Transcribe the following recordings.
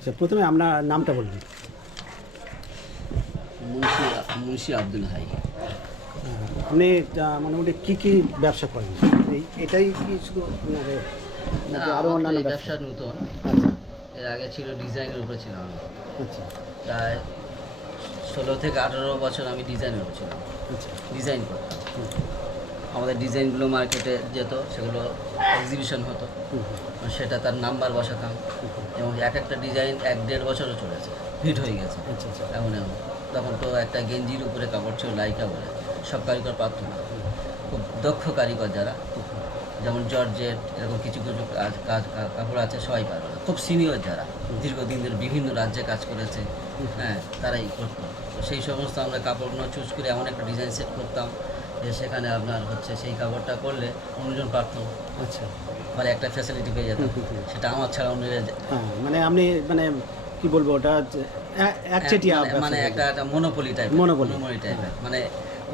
আচ্ছা, প্রথমে আপনার নামটা বলুন। মুন্সি আব্দুল হাই। আপনি মোটামুটি কী কী ব্যবসা করেন? এটাই কি শুধু আপনাদের না, আরও আমার অন্যান্য এই ব্যবসা? ব্যবসা নতুন। আচ্ছা এর আগে ছিল ডিজাইনের উপরে ছিলাম আমি। আচ্ছা প্রায় 16 থেকে 18 বছর আমি ডিজাইনের উপর ছিলাম, আচ্ছা ডিজাইন করতাম। হুম, আমাদের ডিজাইনগুলো মার্কেটে যেত, সেগুলো এক্সিবিশন হতো, হুম, সেটা তার নাম্বার বসাতাম এবং এক একটা ডিজাইন 1-1.5 বছরও চলেছে, হিট হয়ে গেছে। আচ্ছা আচ্ছা এমন এমন তখন তো একটা গেঞ্জির উপরে কাপড় ছিল লাইকা বলে, সব কারিগর পারত না। খুব দক্ষ কারিগর যারা, যেমন জর্জেট এরকম কিছু কিছু কাপড় আছে, সবাই পারবে না। খুব সিনিয়র যারা দীর্ঘদিন ধরে বিভিন্ন রাজ্যে কাজ করেছে, হ্যাঁ, তারাই করতো। তো সেই সমস্ত আমরা কাপড়গুলো চুজ করে এমন একটা ডিজাইন সেট করতাম যে সেখানে আপনার হচ্ছে সেই কাপড়টা করলে অন্যজন পারত, আচ্ছা। মানে একটা ফ্যাসিলিটি পেয়ে যেত। সেটা আমার ছাড়া অন্য হ্যাঁ, মানে আপনি মানে কি বলবো, ওটা একচেটিয়া মানে একটা একটা মনোপলি টাইপ, Monopoly। মনোপলি টাইপের, মানে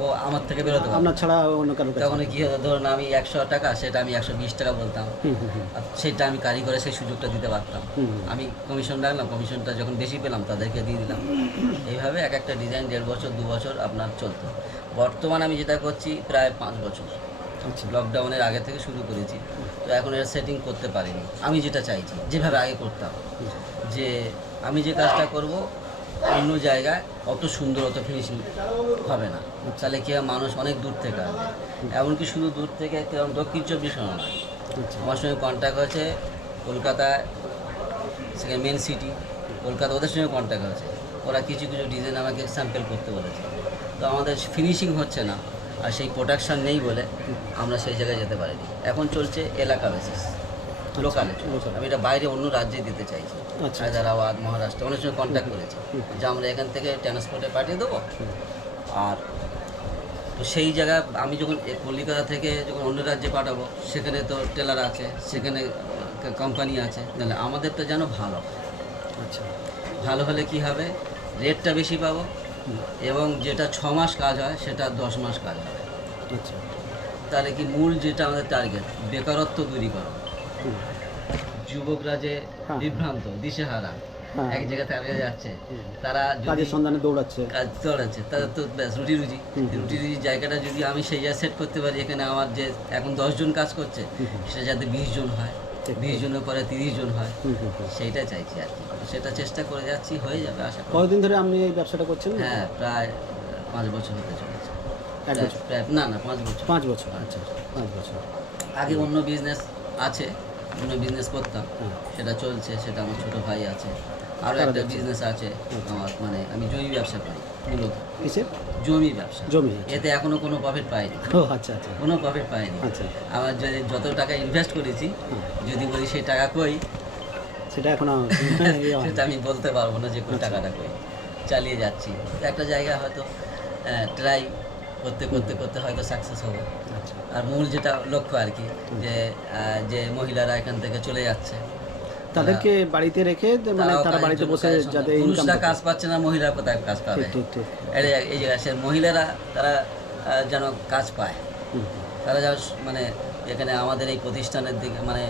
ও আমার থেকে বেরোতে পারবে আপনার না। ছাড়া অন্য কারোর কাছে? তখন কি হতো, ধরুন আমি 100 টাকা, সেটা আমি 120 টাকা বলতাম। হুম হুম হুম আর সেটা আমি কারিগরে সেই সুযোগটা দিতে পারতাম। হুম, হুম। আমি কমিশন রাখলাম, কমিশনটা যখন বেশি পেলাম তাদেরকে দিয়ে দিলাম। এইভাবে এক একটা ডিজাইন 1.5 বছর 2 বছর আপনার চলতো। বর্তমানে আমি যেটা করছি প্রায় 5 বছর, আচ্ছা লকডাউনের আগে থেকে শুরু করেছি। তো এখন এর সেটিং করতে পারিনি আমি যেটা চাইছি, যেভাবে আগে করতাম, যে আমি যে কাজটা করব অন্য জায়গায় অত সুন্দর, অত ফিনিশিং হবে না। তাহলে কি হয়, মানুষ অনেক দূর থেকে আসবে, এমনকি শুধু দূর থেকে, কারণ দক্ষিণ 24 পরগনা নয়, আচ্ছা আমার সঙ্গে কন্ট্যাক্ট হয়েছে কলকাতায়, সেখানে মেন সিটি কলকাতা, ওদের সঙ্গে কন্ট্যাক্ট হয়েছে। ওরা কিছু কিছু ডিজাইন আমাকে স্যাম্পল করতে বলেছে। তো আমাদের ফিনিশিং হচ্ছে না, আর সেই প্রোডাকশান নেই বলে আমরা সেই জায়গায় যেতে পারিনি। এখন চলছে এলাকা বেসিস, লোকালে। local। আমি এটা বাইরে অন্য রাজ্যে দিতে চাইছি, আচ্ছা। হায়দ্রাবাদ, মহারাষ্ট্র, অনেক সঙ্গে কন্ট্যাক্ট করেছি যে আমরা এখান থেকে ট্রান্সপোর্টে পাঠিয়ে দেবো। আর তো সেই জায়গায় আমি যখন কলকাতা থেকে যখন অন্য রাজ্যে পাঠাবো, সেখানে তো টেলার আছে, সেখানে কোম্পানি আছে, তাহলে আমাদেরটা যেন ভালো হয়। আচ্ছা ভালো হলে কি হবে, রেটটা বেশি পাবো, এবং যেটা 6 মাস কাজ হয় সেটা 10 মাস কাজ হবে। আচ্ছা তাহলে কি, মূল যেটা আমাদের টার্গেট, বেকারত্ব দূরীকরণ। হুম, যুবকরা যে হ্যাঁ। বিভ্রান্ত, দিশেহারা, হ্যাঁ। এক জায়গা থেকে যাচ্ছে, হুম। তারা যদি কাজের সন্ধানে দৌড়াচ্ছে। কাজ চলাচ্ছে, তাদের তো ব্যাস রুটি রুজি। হুম। রুটি রুজির জায়গাটা যদি আমি সেই জায়গায় সেট করতে পারি, এখানে আমার যে এখন 10 জন কাজ করছে, সেটা যাতে 20 জন হয়, ঠিক। 20 জনের পরে 30 জন হয়, হুম হুম হুম। সেইটাই চাইছি আর কি। সেটা চেষ্টা করে যাচ্ছি, হয়ে যাবে আশা করি। কতদিন ধরে আপনি এই ব্যবসাটা করছেন? হ্যাঁ, প্রায় 5 বছর হতে চলেছে। এক বছর? প্রায় না না, 5 বছর। 5 বছর, আচ্ছা 5 বছর। আগে অন্য বিজনেস আছে, অন্য বিজনেস করতাম, হুম। সেটা চলছে, সেটা আমার ছোটো ভাই আছে। আরও তারা একটা দেখছে। বিজনেস আছে আমার, মানে আমি জমি ব্যবসা করি মূলত, কিসের? জমি ব্যবসা। জমি, আচ্ছা। এতে এখনও কোনো প্রফিট পাইনি, ও আচ্ছা আচ্ছা কোনো প্রফিট পাইনি। আচ্ছা। আমার যদি যত টাকা ইনভেস্ট করেছি, হুম। যদি বলি সেই টাকা কই, সেটা এখন সেটা আমি বলতে পারবো না যে কই টাকাটা কই। চালিয়ে যাচ্ছি, একটা জায়গা হয়তো ট্রাই করতে করতে করতে হয়তো সাকসেস হবে। আচ্ছা আর মূল যেটা লক্ষ্য আর কি, যে যে মহিলারা এখান থেকে চলে যাচ্ছে, তাদেরকে বাড়িতে রেখে মানে তারাও তারা কাজের বাড়িতে জন্য বসে কাজের সন্ধান। যাতে ইনকাম পুরুষরা কাজ পাচ্ছে না, মহিলারা কোথায় কাজ পাবে? ঠিক ঠিক ঠিক। এই জায়গায় সে মহিলারা, তারা যেন কাজ পায়, হুম, তারা যেন মানে এখানে আমাদের এই প্রতিষ্ঠানের দিকে মানে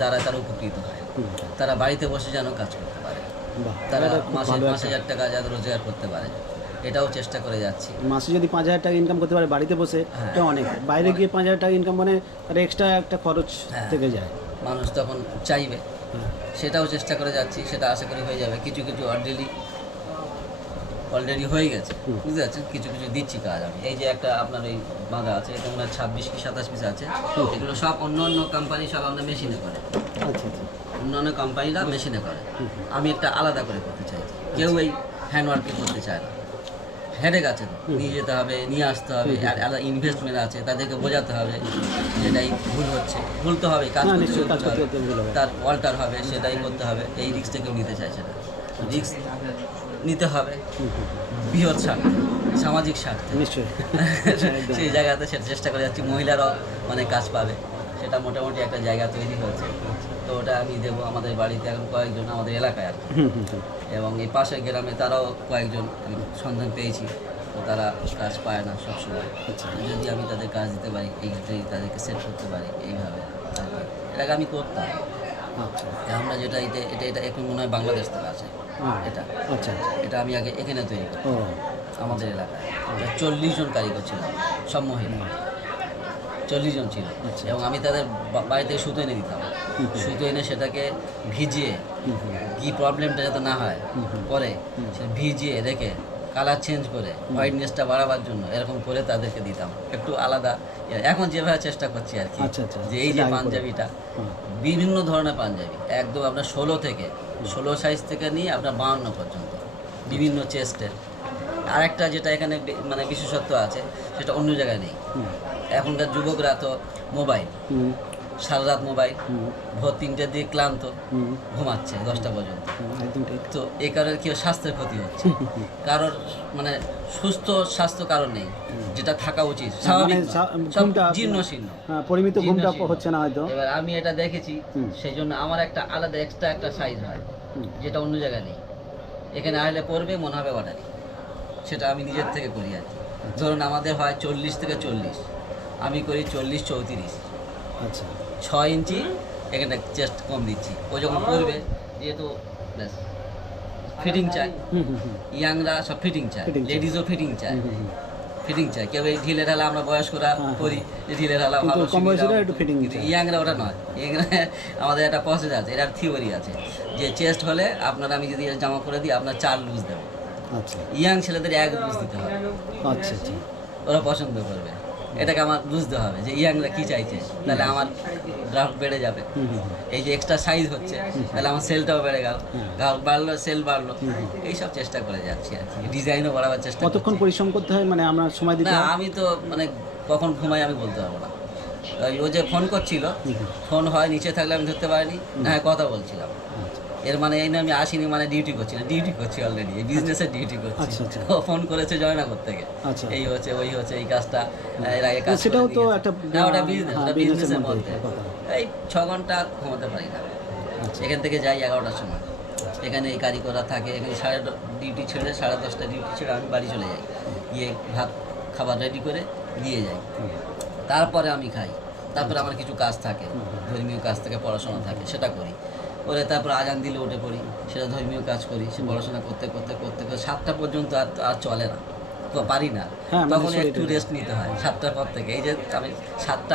দ্বারা তারা উপকৃত হয়, হুম, তারা বাড়িতে বসে যেন কাজ করতে পারে, বাহ, তারা এটা খুব মাসে ভালো 5,000 টাকা যাতে রোজগার করতে পারে, এটাও চেষ্টা করে যাচ্ছি। মাসে যদি 5,000 টাকা ইনকাম করতে পারে বাড়িতে বসে, হ্যাঁ। এটা অনেক। বাইরে গিয়ে 5,000 টাকা ইনকাম মানে তার এক্সট্রা একটা খরচ হ্যাঁ। থেকে যায়। মানুষ তখন চাইবে, হ্যাঁ। সেটাও চেষ্টা করে যাচ্ছি, সেটা আশা করি হয়ে যাবে। কিছু কিছু অলরেডি হয়ে গেছে, হুম। বুঝতে পারছেন। কিছু কিছু দিচ্ছি কাজ আমি, এই যে একটা আপনার এই বাঁধা আছে, এটা মনে হয় 26 কি 27 পিস আছে। এগুলো সব অন্য অন্য কোম্পানি, সব আপনার মেশিনে করে, আচ্ছা আচ্ছা অন্য অন্য কোম্পানিরা মেশিনে করে। হুম। আমি একটা আলাদা করে করতে চাইছি, কেউ এই হ্যান্ডওয়ার্কে করতে চায় না। হেডেক আছে তো, নিয়ে যেতে হবে, নিয়ে আসতে হবে, আর আলাদা ইনভেস্টমেন্ট আছে, তাদেরকে বোঝাতে হবে যেটাই ভুল হচ্ছে, ভুল তো হবে, কাজ না, করতে নিশ্চয়ই কাজ করতে করতে হবে, করতে ভুল হবে। তার অল্টার হবে, সেটাই করতে হবে। এই রিস্কটা কেউ নিতে চাইছে না, রিস্ক নিতে হবে হুম, হুম, বৃহৎ স্বার্থে, সামাজিক স্বার্থে। নিশ্চয়ই একদম। সেই জায়গাতে সেটা চেষ্টা করে যাচ্ছি, মহিলারাও মানে কাজ পাবে, সেটা মোটামুটি একটা জায়গা তৈরি হয়েছে। তো ওটা আমি দেবো আমাদের বাড়িতে এখন কয়েকজন, আমাদের এলাকায় আর কি, হুম হুম হুম। এবং এই পাশের গ্রামে তারাও কয়েকজন আমি সন্ধান পেয়েছি। তো তারা কাজ পায় না সবসময়, আচ্ছা। তো যদি আমি তাদের কাজ দিতে পারি, এই ক্ষেত্রে তাদেরকে সেট করতে পারি এইভাবে, এটাকে আমি করতাম। আচ্ছা আমরা যেটা এটা এটা এটা এখন মনে হয় বাংলাদেশ থেকে আছে হ্যাঁ। এটা আচ্ছা আচ্ছা এটা আমি আগে এখানে তৈরি করি ও আমাদের এলাকায় 40 জন কারিগর ছিল, সব মহিলা, 40 জন ছিল। আচ্ছা। এবং আমি তাদের বাড়ি থেকে সুতো এনে দিতাম, সুতো এনে সেটাকে ভিজিয়ে, কি প্রবলেমটা যাতে না হয় পরে সে ভিজিয়ে রেখে কালার চেঞ্জ করে হোয়াইটনেসটা বাড়াবার জন্য এরকম করে তাদেরকে দিতাম, একটু আলাদা। এখন যেভাবে চেষ্টা করছি আর কি, আচ্ছা, আচ্ছা। যে এই যে সেটা আগে করে। পাঞ্জাবিটা, হুম। বিভিন্ন ধরনের পাঞ্জাবি, একদম আপনার 16 সাইজ থেকে নিয়ে আপনার 52 পর্যন্ত বিভিন্ন চেস্টের। আরেকটা যেটা এখানে মানে বিশেষত্ব আছে সেটা অন্য জায়গায় নেই। এখনকার যুবকরা তো মোবাইল, হুম সারা রাত মোবাইল, হুম ভোর 3টার দিকে ক্লান্ত, হুম ঘুমাচ্ছে 10টা পর্যন্ত। একদম ঠিক। তো এই কারণে কি স্বাস্থ্যের ক্ষতি হচ্ছে, কারোর মানে সুস্থ স্বাস্থ্য কারণ নেই, যেটা থাকা উচিত স্বাভাবিক মানে নয়। সব ঘুমটা জীর্ণ শীর্ণ। হ্যাঁ, পরিমিত ঘুমটা জীর্ণ হচ্ছে না হয়তো। এবার আমি এটা দেখেছি, হুম। সেই জন্য আমার একটা আলাদা এক্সট্রা একটা সাইজ হয়, হুম। যেটা অন্য জায়গায় নেই। এখানে আসলে পড়বে মনে হবে অর্ডারি, সেটা আমি নিজের থেকে করি আর কি। ধরুন আমাদের হয় 40 থেকে 40, আমি করি 40-34, আচ্ছা 6 ইঞ্চি এখানে চেস্ট কম দিচ্ছি। ও যখন পড়বে, যেহেতু ব্যাস ফিটিং চাই, হুম হুম হুম ইয়াংরা সব ফিটিং চায়, Fitting চায়। লেডিসও ফিটিং চায়, হুম, হুম, ফিটিং চায়। কেউ এই ঢিলে ঢালা আমরা বয়স্করা হ্যাঁ, করি, যে ঢিলে ঢালা কিন্তু ভালো, কম বয়সীরা সুবিধা। একটু fitting কিন্তু চায়। ইয়াংরা ওটা নয়। ইয়াংরা আমাদের একটা প্রসেস আছে, এটার থিওরি আছে, যে চেস্ট হলে আপনার আমি যদি এর জামা করে দিই আপনার 4 লুজ দেবো, আচ্ছা ইয়াং ছেলেদের 1 লুজ দিতে হবে, আচ্ছা আচ্ছা ওরা পছন্দ করবে। এটাকে আমার বুঝতে হবে যে ইয়াংরা কী চাইছে, তাহলে আমার গ্রাহক বেড়ে যাবে। হুম হুম এই যে এক্সট্রা সাইজ হচ্ছে, তাহলে আমার সেলটাও বেড়ে গেল, গ্রাহক বাড়লো, সেল বাড়লো। এইসব চেষ্টা করে যাচ্ছি আর কি, ডিজাইনও বাড়াবার চেষ্টা কতক্ষণ করছি। পরিশ্রম করতে হয়, মানে আমরা সময় দিতে না হয়? আমি তো মানে কখন ঘুমাই আমি বলতে পারবো না। ওই ও যে ফোন করছিল, ফোন হয় নিচে থাকলে আমি ধরতে পারিনি, না হয় কথা বলছিলাম। আচ্ছা এর মানে এই না আমি আসিনি মানে ডিউটি করছি না, ডিউটি করছি অলরেডি, এই বিজনেসের ডিউটি করছি। আচ্ছা, আচ্ছা। ও ফোন করেছে জয়নগর থেকে, আচ্ছা। এই হচ্ছে ওই হচ্ছে এই কাজটা এর আগে কাজ করে সেটাও তো দিয়েছে। একটা না ওটা বিজনেস, হ্যাঁ, ওটা business-এর বিজনেসের মধ্যে মধ্যে। কথা। এই 6 ঘন্টা ঘুমাতে পারি না। আচ্ছা এখান থেকে যাই 11টার সময়, এখানে এই কারিগররা থাকে, এখানে ডিউটি ছেড়ে 10:30 ডিউটি ছেড়ে আমি বাড়ি চলে যাই, গিয়ে ভাত খাবার রেডি করে দিয়ে যাই, তারপরে আমি খাই। তারপরে আমার কিছু কাজ থাকে, ধর্মীয় কাজ থেকে পড়াশোনা থাকে, সেটা করি। করে তারপর আজান দিলে উঠে পড়ি, সেটা ধর্মীয় কাজ করি, সে পড়াশোনা করতে করতে করতে করতে 7টা পর্যন্ত আর চলে না, তো পারি না। হ্যাঁ, মানে তখন শরীরটা- একটু রেস্ট নিতে হয় 7টার পর থেকে। এই যে আমি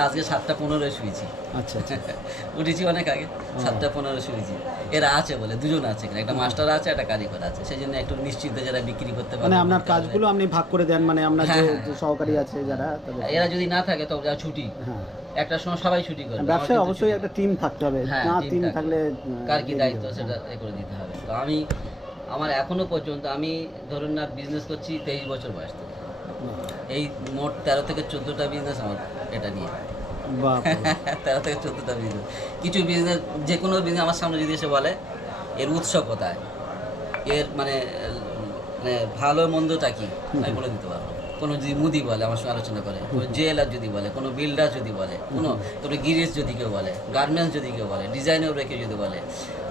আজকে 7:15 শুয়েছি, আচ্ছা আচ্ছা উঠেছি অনেক আগে, 7:15 শুয়েছি। এরা আছে বলে, দুজন আছে এখানে, একটা মাস্টার আছে, একটা কারিগর আছে, সেই জন্য একটু নিশ্চিত যারা বিক্রি করতে পারে। মানে আপনার কাজগুলো আপনি ভাগ করে দেন, মানে আপনার যে হ্যাঁ, যে সহকারী আছে যারা তাদের এরা যদি না থাকে তবে যা ছুটি, হ্যাঁ একটা সময় সবাই ছুটি করে। ব্যবসায় অবশ্যই একটা টিম থাকতে হবে, হ্যাঁ, না team টিম থাকবে। থাকলে কার কি দেরি দায়িত্ব হবে। সেটা এ করে দিতে হবে। তো আমার এখনো পর্যন্ত আমি ধরুন না বিজনেস করছি 23 বছর বয়স থেকে, এই মোট 13 থেকে 14টা বিজনেস আমার এটা নিয়ে। বাহ 13 থেকে 14টা বিজনেস। কিছু বিজনেস, যে কোনো বিজনেস আমার সামনে যদি এসে বলে এর উৎস কোথায়, এর মানে ভালো মন্দটা কি, আমি বলে দিতে পারবো। কোনো যদি মুদি বলে আমার সঙ্গে আলোচনা করে, কোনো জুয়েলার যদি বলে, কোনো বিল্ডার যদি বলে, কোনো গিরিজ যদি কেউ বলে, গার্মেন্টস যদি কেউ বলে, ডিজাইনের উপরে কেউ যদি বলে,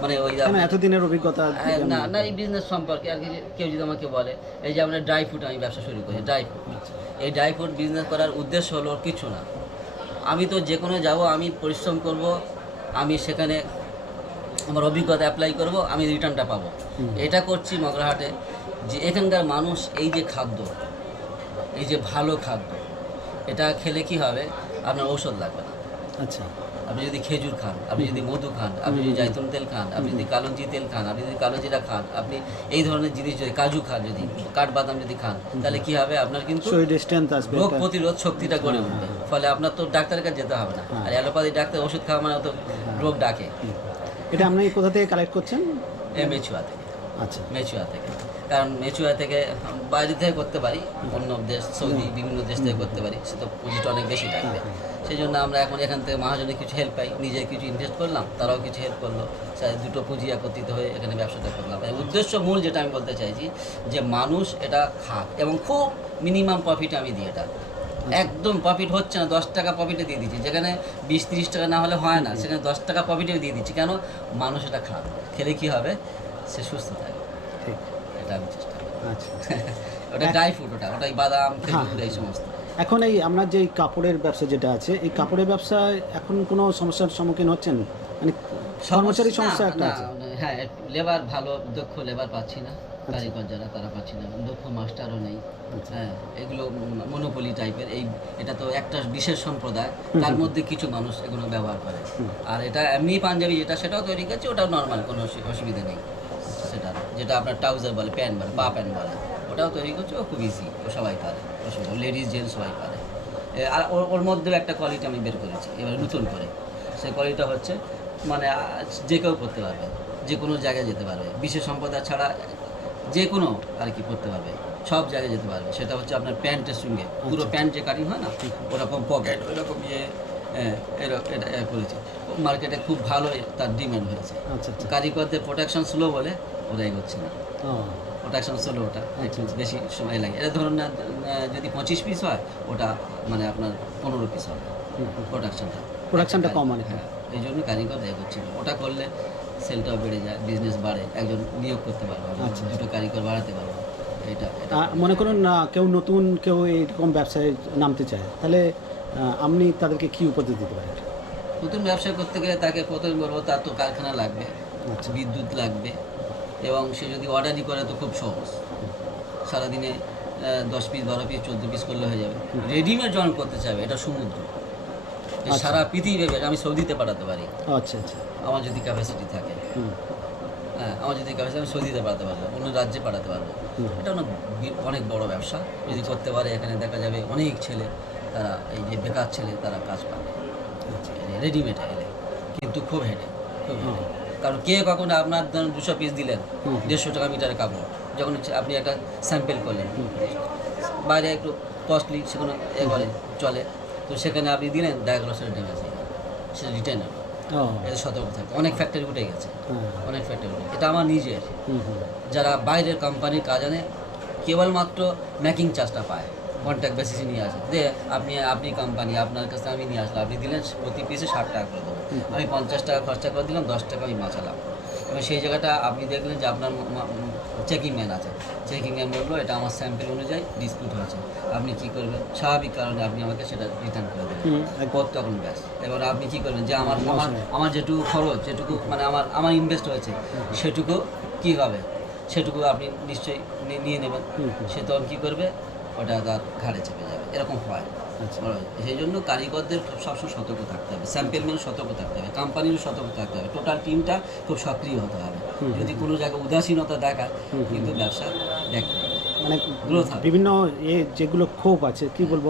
মানে ওই কেন এতদিনের অভিজ্ঞতা হ্যাঁ, না এই বিজনেস সম্পর্কে আর কি, কেউ যদি আমাকে বলে, এই যে আমরা ড্রাই ফ্রুট আমি ব্যবসা শুরু করি, ড্রাই ফ্রুট। এই ড্রাই ফ্রুট বিজনেস করার উদ্দেশ্য হলো ওর কিছু না, আমি তো যে কোনো যাবো, আমি পরিশ্রম করব, আমি সেখানে আমার অভিজ্ঞতা অ্যাপ্লাই করব, আমি রিটার্নটা পাবো। এটা করছি মগরাহাটে, যে এখানকার মানুষ এই যে খাদ্য, এই যে ভালো খাদ্য, এটা খেলে কি হবে, আপনার ঔষধ লাগবে না। আচ্ছা আপনি যদি খেজুর খান, আপনি যদি মধু খান, আপনি যদি জাইতুন তেল খান, আপনি যদি কালোজি তেল খান, আপনি যদি কালো জিরা খান, আপনি এই ধরনের জিনিস যদি কাজু খান, যদি কাঠবাদাম যদি খান, তাহলে কি হবে, আপনার কিন্তু শরীরে স্ট্রেংথ আসবে রোগ একটা। প্রতিরোধ শক্তিটা গড়ে উঠবে। ফলে আপনার তো ডাক্তারের কাছে যেতে হবে না। আর অ্যালোপ্যাথি ডাক্তার ওষুধ খাওয়া মানে তো রোগ ডাকে। এটা আপনি কোথা থেকে কালেক্ট করছেন? মেচুয়া থেকে, আচ্ছা মেচুয়া থেকে। কারণ মেচুয়া থেকে বাইরে থেকে করতে পারি, অন্য দেশ সৌদি বিভিন্ন দেশ থেকে করতে পারি, সে তো পুঁজিটা অনেক বেশি থাকবে। সেই জন্য আমরা এখন এখান থেকে মহাজনের কিছু হেল্প পাই, নিজে কিছু ইনভেস্ট করলাম, তারাও কিছু হেল্প করলো, দুটো পুঁজি একত্রিত হয়ে এখানে ব্যবসাটা করলাম। উদ্দেশ্য মূল যেটা আমি বলতে চাইছি, যে মানুষ এটা খাক, এবং খুব মিনিমাম প্রফিট আমি দিই। এটা একদম প্রফিট হচ্ছে না, 10 টাকা প্রফিটে দিয়ে দিচ্ছি, যেখানে 20-30 টাকা না হলে হয় না, সেখানে 10 টাকা প্রফিটেও দিয়ে দিচ্ছি। কেন? মানুষ এটা খাক, খেলে কী হবে, সে সুস্থ থাকবে। ঠিক এটা আমি চেষ্টা করি। আচ্ছা ওটা ড্রাই ফ্রুট, ওটাই বাদাম, খেজুর, এই সমস্ত। এখন এই আপনার যে এই কাপড়ের ব্যবসা যেটা আছে, এই কাপড়ের ব্যবসায় এখন কোনো সমস্যার সম্মুখীন হচ্ছেন? মানে কর্মচারী সমস্যা একটা না, আছে। হ্যাঁ, লেবার ভালো দক্ষ লেবার পাচ্ছি না, কারিগর যারা তারা পাচ্ছি না, দক্ষ মাস্টারও নেই। আচ্ছা। হ্যাঁ, এগুলো মনোপলি টাইপের। এটা তো একটা বিশেষ সম্প্রদায়, তার মধ্যে কিছু মানুষ এগুলো ব্যবহার করে। আর এটা এমনি পাঞ্জাবি যেটা সেটাও তৈরি করছে, ওটাও নর্মাল, কোনো অসুবিধা নেই। সেটা যেটা আপনার ট্রাউজার বলে, প্যান্ট বলে, পা প্যান্ট বলে, ওটাও তৈরি করছে, ও খুব ইজি, ও সবাই পারে, অসুবিধা, লেডিস জেন্টস সবাই পারে। আর ওর মধ্যেও একটা কোয়ালিটি আমি বের করেছি এবারে নতুন করে। সেই কোয়ালিটিটা হচ্ছে মানে যে কেউ করতে পারবে, যে কোনো জায়গায় যেতে পারবে, বিশেষ সম্প্রদায় ছাড়া যে কোনো আর কি করতে পারবে, সব জায়গায় যেতে পারবে। সেটা হচ্ছে আপনার প্যান্টের সঙ্গে পুরো প্যান্ট যে কাটিং হয় না, ওরকম পকেট ওইরকম এটা করেছে। মার্কেটে খুব ভালো তার ডিমান্ড হয়েছে। আচ্ছা আচ্ছা। কারিগরদের প্রোডাকশন স্লো বলে ওরা এগোচ্ছে না। ও প্রোডাকশন স্লো, ওটা আচ্ছা। বেশি সময় লাগে। এটা ধরুন না, যদি 25 পিস হয়, ওটা মানে আপনার 15 পিস হবে প্রোডাকশনটা কম মানে। হ্যাঁ, এই জন্য কারিগর এগোচ্ছে না। ওটা করলে সেলটাও বেড়ে যায়, বিজনেস বাড়ে, একজন নিয়োগ করতে পারবো, আচ্ছা। দুটো কারিগর বাড়াতে পারবো। এটা মনে করুন কেউ নতুন কেউ এইরকম ব্যবসায় নামতে চায়, তাহলে আপনি তাদেরকে কি উপদেশ দিতে পারেন? নতুন ব্যবসা করতে গেলে তাকে প্রথমে বলবো তার তো কারখানা লাগবে, আচ্ছা। বিদ্যুৎ লাগবে, এবং সে যদি অর্ডারই করে তো খুব সহজ, সারাদিনে 10 পিস 12 পিস 14 পিস করলে হয়ে যাবে। রেডিমেড যখন করতে চাইবে, এটা সমুদ্র, যে আচ্ছা। সারা পৃথিবী আমি সৌদিতে পাঠাতে পারি, আচ্ছা আচ্ছা। আমার যদি ক্যাপাসিটি থাকে। হুম হ্যাঁ, আমার যদি ক্যাপাসিটি, আমি সৌদিতে পাঠাতে পারবো, অন্য রাজ্যে পাঠাতে পারবো। হুম। এটা অনেক বড় ব্যবসা যদি করতে পারে। এখানে দেখা যাবে অনেক ছেলে, তারা এই যে বেকার ছেলে, তারা কাজ পাবে রেডিমেড এলে, কিন্তু খুব হেঁটে, খুব হেঁটে। কারণ কে কখন আপনার ধরুন 200 পিস দিলেন, 150 টাকা মিটারের কাপড়, যখন আপনি একটা স্যাম্পেল করলেন, বাইরে একটু কস্টলি, সেখানে এবারে চলে, তো সেখানে আপনি দিলেন, দেখা গেলো সেটা ড্যামেজ হয়ে গেল, সেটা রিটার্ন হলো। ও এটা সতর্ক থাকবে। অনেক ফ্যাক্টরি উঠে গেছে, হ্যাঁ। অনেক ফ্যাক্টরি উঠে, এটা আমার নিজের। হুম হুম যারা বাইরের কোম্পানির কাজ আনে, কেবলমাত্র মেকিং চার্জটা পায়, কন্ট্যাক্ট বেসিসে নিয়ে আসে, যে আপনি কোম্পানি, আপনার কাছে আমি নিয়ে আসলাম, আপনি দিলেন প্রতি পিসে 60 টাকা করে দেবো, আমি 50 টাকা খরচা করে দিলাম, 10 টাকা আমি বাঁচালাম। এবং সেই জায়গাটা আপনি দেখলেন যে আপনার চেকিং ম্যান আছে, চেকিং ম্যান বললো এটা আমার স্যাম্পেল অনুযায়ী ডিসপিউট হয়েছে, আপনি কী করবেন? স্বাভাবিক কারণে আপনি আমাকে সেটা রিটার্ন করে দেবেন, পথ তখন ব্যাস। এবার আপনি কী করবেন, যে আমার যেটুকু খরচ, যেটুকু মানে আমার ইনভেস্ট হয়েছে, সেটুকু কী হবে, সেটুকু আপনি নিশ্চয়ই নিয়ে নেবেন। সে তখন কী করবে, ওটা তার ঘাড়ে চেপে যাবে, এরকম হয়। আচ্ছা। সেই জন্য কারিগরদের সবসময় সতর্ক থাকতে হবে, স্যাম্পেল ম্যানও সতর্ক থাকতে হবে, কোম্পানিরও সতর্ক থাকতে হবে, টোটাল টিমটা খুব সক্রিয় হতে হবে। যদি কোনো জায়গায় উদাসীনতা দেখায়, কিন্তু ব্যবসা দেখতে হবে, মানে গ্রোথ হবে। বিভিন্ন যেগুলো ক্ষোভ আছে, কি বলবো,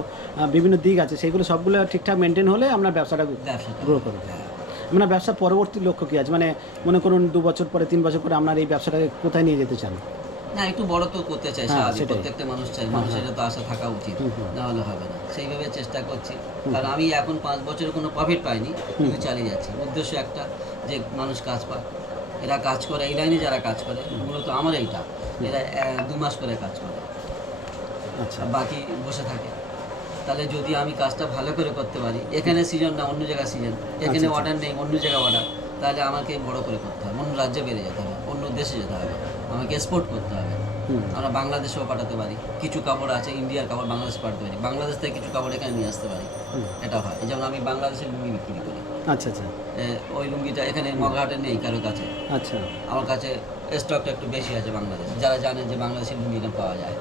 বিভিন্ন দিক আছে, সেগুলো সবগুলো ঠিকঠাক মেনটেন হলে আপনার ব্যবসাটা ব্যবসাটা গ্রো করবে। মানে ব্যবসার পরবর্তী লক্ষ্য কী আছে? মানে মনে করুন 2 বছর পরে 3 বছর পরে আপনার এই ব্যবসাটাকে কোথায় নিয়ে যেতে চান? না, একটু বড় তো করতে চাই, হ্যাঁ, স্বাভাবিক, সেটাই। প্রত্যেকটা মানুষ চাই, মানুষের তো আশা থাকা উচিত, না হলে হবে না। সেইভাবে চেষ্টা করছি, কারণ আমি এখন 5 বছরে কোনো প্রফিট পাইনি, কিন্তু চালিয়ে যাচ্ছি। উদ্দেশ্য একটা, যে মানুষ কাজ পায়, এরা কাজ করে, এই লাইনে যারা কাজ করে, মূলত আমার এইটা, এরা 2 মাস করে কাজ করে, আচ্ছা। বাকি বসে থাকে। তাহলে যদি আমি কাজটা ভালো করে করতে পারি, এখানে সিজন না, অন্য জায়গায় সিজন, এখানে আচ্ছা। অর্ডার নেই, অন্য জায়গায় অর্ডার, তাহলে আমাকে বড় করে করতে হবে, অন্য রাজ্যে বেড়ে যেতে হবে, অন্য দেশে যেতে হবে, আমাকে এক্সপোর্ট করতে হবে। আমরা বাংলাদেশেও পাঠাতে পারি, কিছু কাপড় আছে ইন্ডিয়ার কাপড় বাংলাদেশে পাঠাতে পারি, বাংলাদেশ থেকে কিছু কাপড় এখানে নিয়ে আসতে পারি, এটা হয়। যেমন আমি বাংলাদেশের লুঙ্গি বিক্রি করি, আচ্ছা আচ্ছা ওই লুঙ্গিটা এখানে মগরাহাটে নেই কারো কাছে, আচ্ছা। আমার কাছে স্টকটা একটু বেশি আছে বাংলাদেশে, যারা জানে যে বাংলাদেশের লুঙ্গি এখানে পাওয়া যায়,